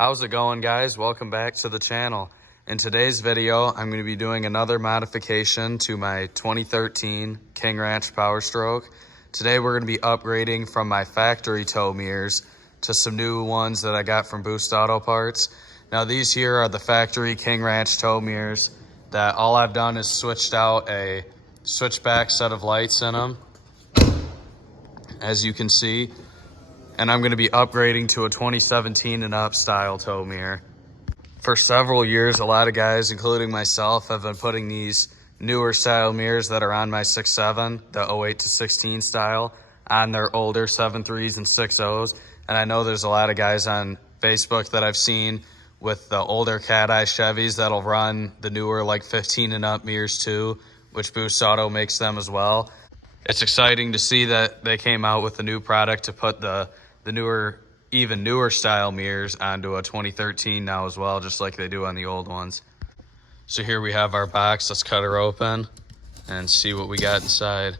How's it going, guys? Welcome back to the channel. In today's video, I'm going to be doing another modification to my 2013 King Ranch Powerstroke. Today we're going to be upgrading from my factory tow mirrors to some new ones that I got from Boost Auto Parts. Now these here are the factory King Ranch tow mirrors that all I've done is switched out a switchback set of lights in them, as you can see. And I'm going to be upgrading to a 2017 and up style tow mirror. For several years, a lot of guys, including myself, have been putting these newer style mirrors that are on my 6.7, the 08 to 16 style, on their older 7.3s and 6.0s. And I know there's a lot of guys on Facebook that I've seen with the older cat eye Chevys that'll run the newer like 15 and up mirrors too, which Boost Auto makes them as well. It's exciting to see that they came out with a new product to put the newer, even newer style mirrors onto a 2013 now as well, just like they do on the old ones. So here we have our box. Let's cut her open and see what we got inside.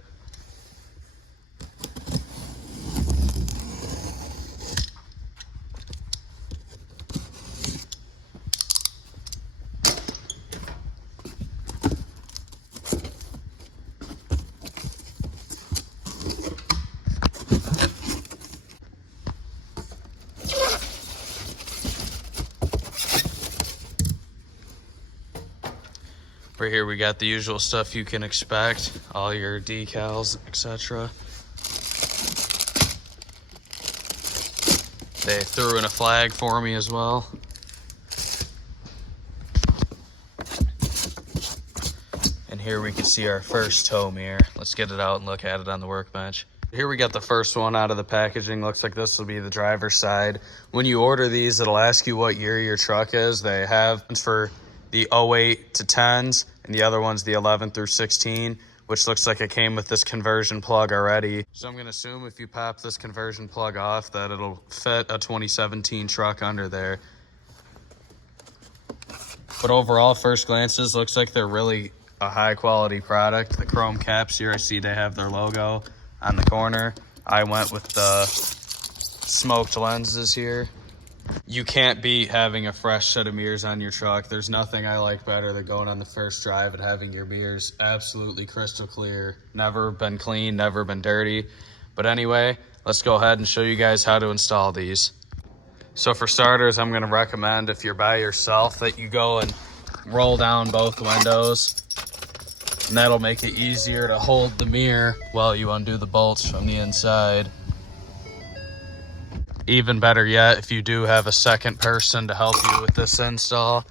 Right here we got the usual stuff you can expect, all your decals, etc. They threw in a flag for me as well. And here we can see our first tow mirror. Let's get it out and look at it on the workbench. Here we got the first one out of the packaging. Looks like this will be the driver's side. When you order these, it'll ask you what year your truck is. They have for the 08 to 10s, and the other one's the 11 through 16, which looks like it came with this conversion plug already. So I'm gonna assume if you pop this conversion plug off that it'll fit a 2017 truck under there. But overall, first glances, looks like they're really a high quality product. The chrome caps here, I see they have their logo on the corner. I went with the smoked lenses here. You can't beat having a fresh set of mirrors on your truck. There's nothing I like better than going on the first drive and having your mirrors absolutely crystal clear. Never been clean, never been dirty. But anyway, let's go ahead and show you guys how to install these. So for starters, I'm gonna recommend if you're by yourself that you go and roll down both windows. And that'll make it easier to hold the mirror while you undo the bolts from the inside. Even better yet, if you do have a second person to help you with this install,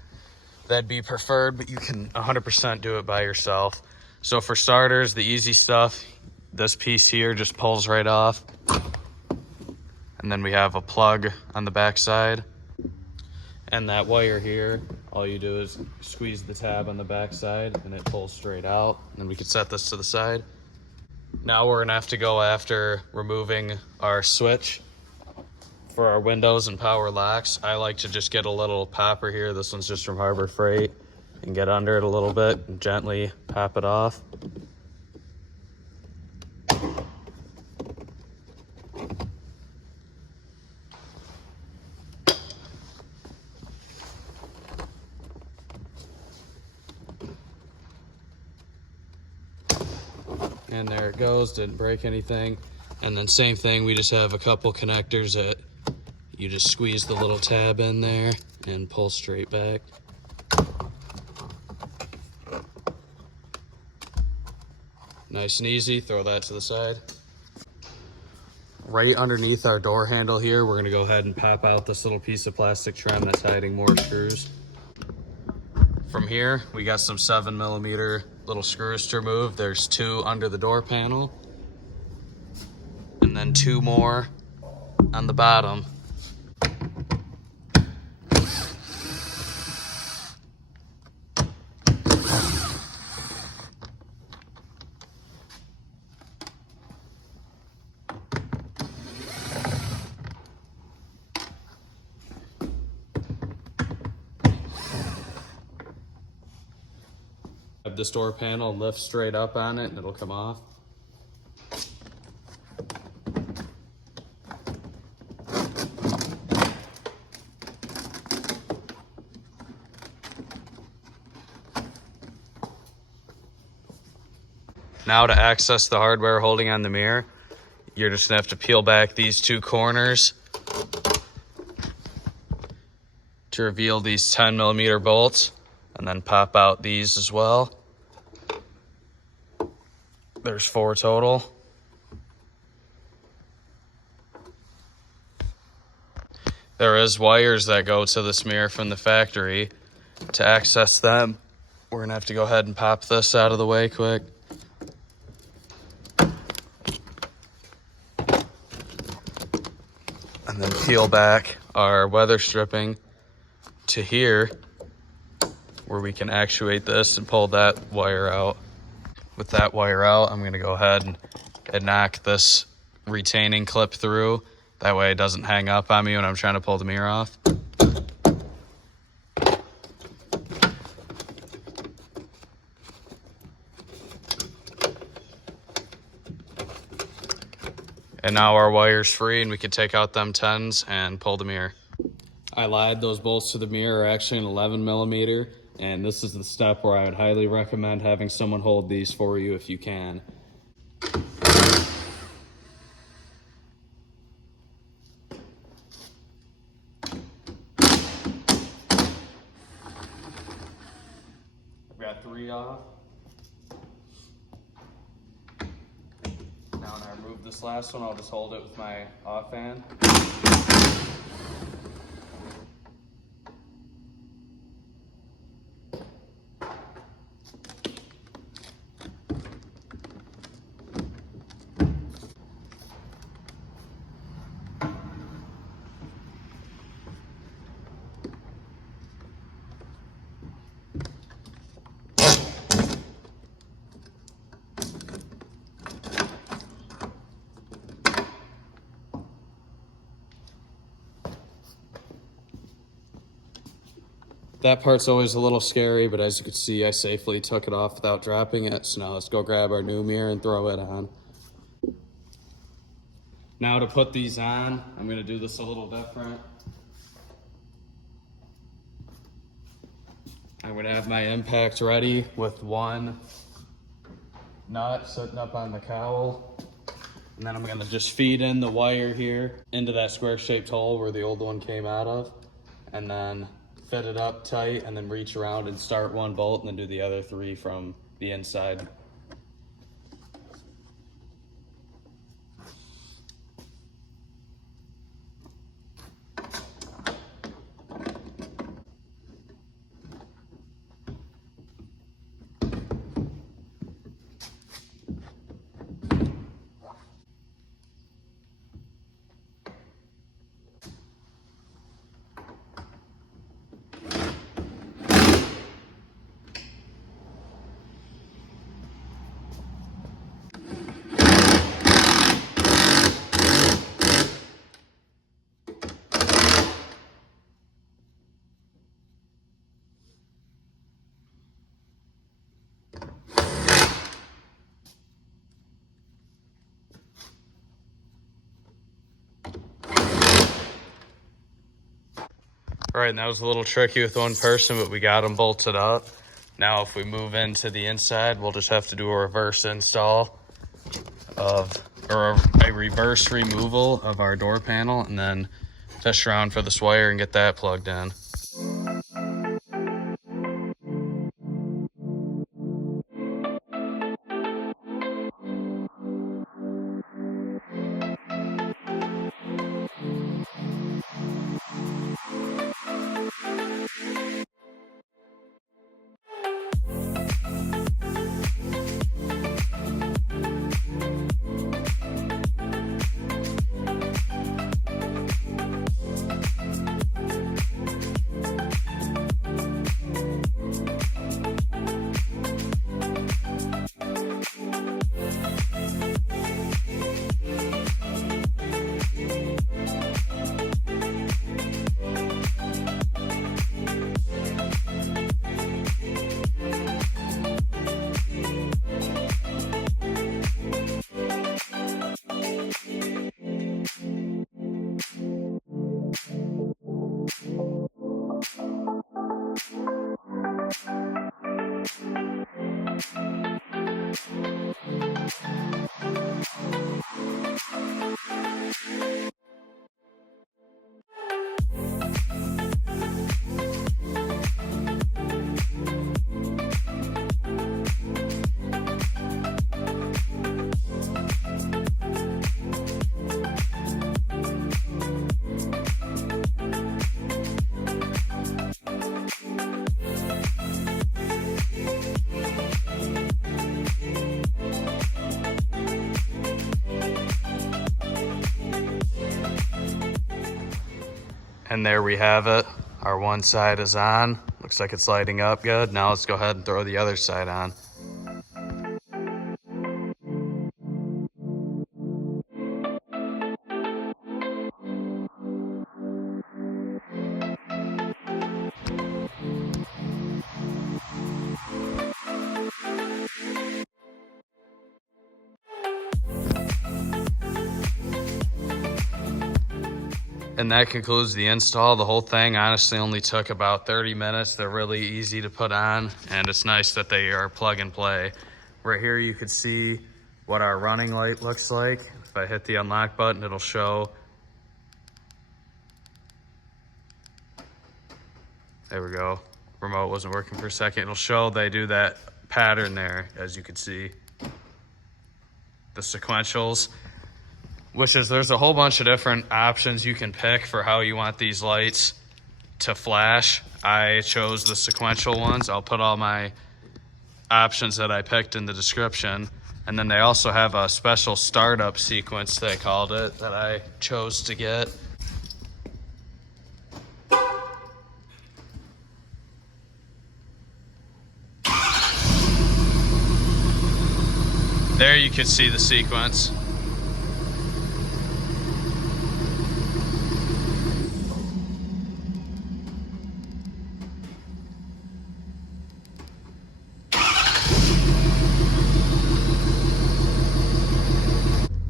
that'd be preferred, but you can 100% do it by yourself. So for starters, the easy stuff, this piece here just pulls right off. And then we have a plug on the back side. And that wire here, all you do is squeeze the tab on the back side and it pulls straight out. And then we can set this to the side. Now we're gonna have to go after removing our switch for our windows and power locks. I like to just get a little popper here. This one's just from Harbor Freight, and get under it a little bit and gently pop it off. And there it goes, didn't break anything. And then same thing, we just have a couple connectors that you just squeeze the little tab in there and pull straight back. Nice and easy, throw that to the side. Right underneath our door handle here, we're gonna go ahead and pop out this little piece of plastic trim that's hiding more screws. From here, we got some 7mm little screws to remove. There's 2 under the door panel, and then 2 more on the bottom. This door panel, lift straight up on it and it'll come off. Now to access the hardware holding on the mirror, you're just gonna have to peel back these two corners to reveal these 10mm bolts, and then pop out these as well. There's 4 total. There is wires that go to this mirror from the factory. To access them, we're gonna have to go ahead and pop this out of the way quick. And then peel back our weather stripping to here, where we can actuate this and pull that wire out. With that wire out, I'm gonna go ahead and knock this retaining clip through. That way it doesn't hang up on me when I'm trying to pull the mirror off. And now our wire's free and we can take out them 10s and pull the mirror. I lied, those bolts to the mirror are actually an 11mm, and this is the step where I would highly recommend having someone hold these for you if you can. I've got 3 off. Now when I remove this last one, I'll just hold it with my off hand. That part's always a little scary, but as you can see, I safely took it off without dropping it. So now let's go grab our new mirror and throw it on. Now to put these on, I'm gonna do this a little different. I'm gonna have my impact ready with one nut sitting up on the cowl. And then I'm gonna just feed in the wire here into that square shaped hole where the old one came out of. And then fit it up tight and then reach around and start one bolt and then do the other 3 from the inside. All right, and that was a little tricky with one person, but we got them bolted up. Now if we move into the inside, we'll just have to do a reverse install of, or a reverse removal of our door panel, and then fish around for this wire and get that plugged in. And there we have it. Our one side is on. Looks like it's lighting up good. Now let's go ahead and throw the other side on. And that concludes the install. The whole thing honestly only took about 30 minutes. They're really easy to put on, and it's nice that they are plug and play. Right here you can see what our running light looks like. If I hit the unlock button, it'll show. There we go. Remote wasn't working for a second. It'll show they do that pattern there, as you can see. The sequentials. Which is, there's a whole bunch of different options you can pick for how you want these lights to flash. I chose the sequential ones. I'll put all my options that I picked in the description. And then they also have a special startup sequence, they called it, that I chose to get. There you can see the sequence.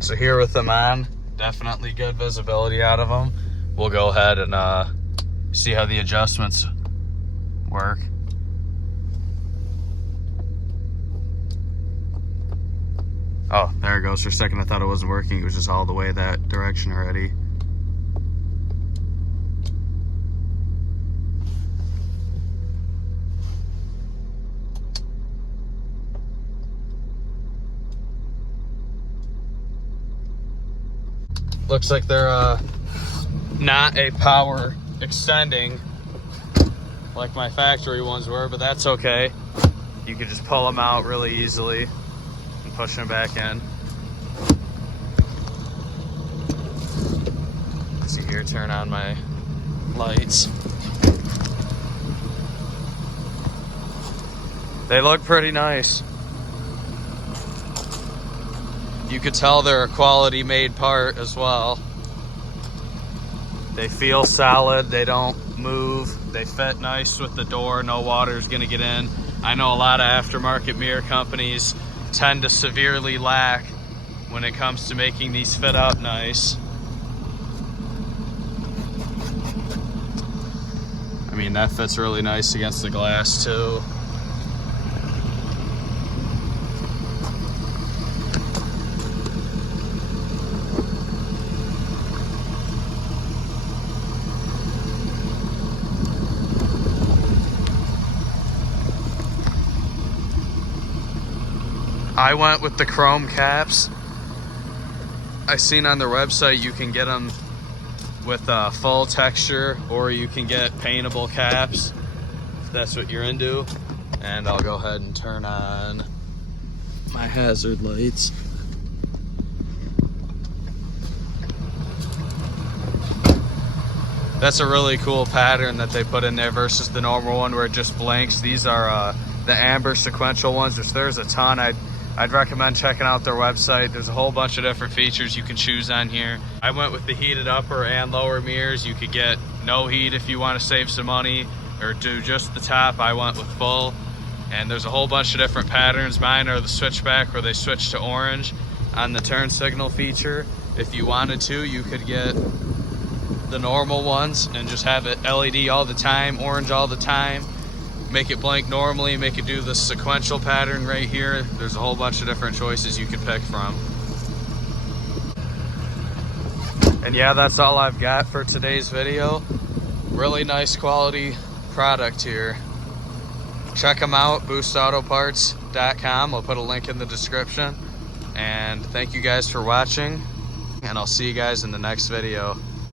So here with them on, definitely good visibility out of them. We'll go ahead and see how the adjustments work. Oh, there it goes. For a second I thought it wasn't working. It was just all the way that direction already. Looks like they're not a power extending like my factory ones were, but that's okay. You can just pull them out really easily and push them back in. Let's see here, turn on my lights. They look pretty nice. You could tell they're a quality made part as well. They feel solid, they don't move, they fit nice with the door, no water's gonna get in. I know a lot of aftermarket mirror companies tend to severely lack when it comes to making these fit up nice. I mean, that fits really nice against the glass too. I went with the chrome caps. I seen on their website you can get them with full texture, or you can get paintable caps if that's what you're into. And I'll go ahead and turn on my hazard lights. That's a really cool pattern that they put in there versus the normal one where it just blinks. These are the amber sequential ones, which there's a ton. I'd recommend checking out their website. There's a whole bunch of different features you can choose on here. I went with the heated upper and lower mirrors. You could get no heat if you want to save some money, or do just the top. I went with full. And there's a whole bunch of different patterns. Mine are the switchback, where they switch to orange on the turn signal feature. If you wanted to, you could get the normal ones and just have it LED all the time, orange all the time. Make it blank normally, make it do the sequential pattern right here. There's a whole bunch of different choices you can pick from. And yeah, that's all I've got for today's video. Really nice quality product here. Check them out, boostautoparts.com. I'll put a link in the description. And thank you guys for watching, and I'll see you guys in the next video.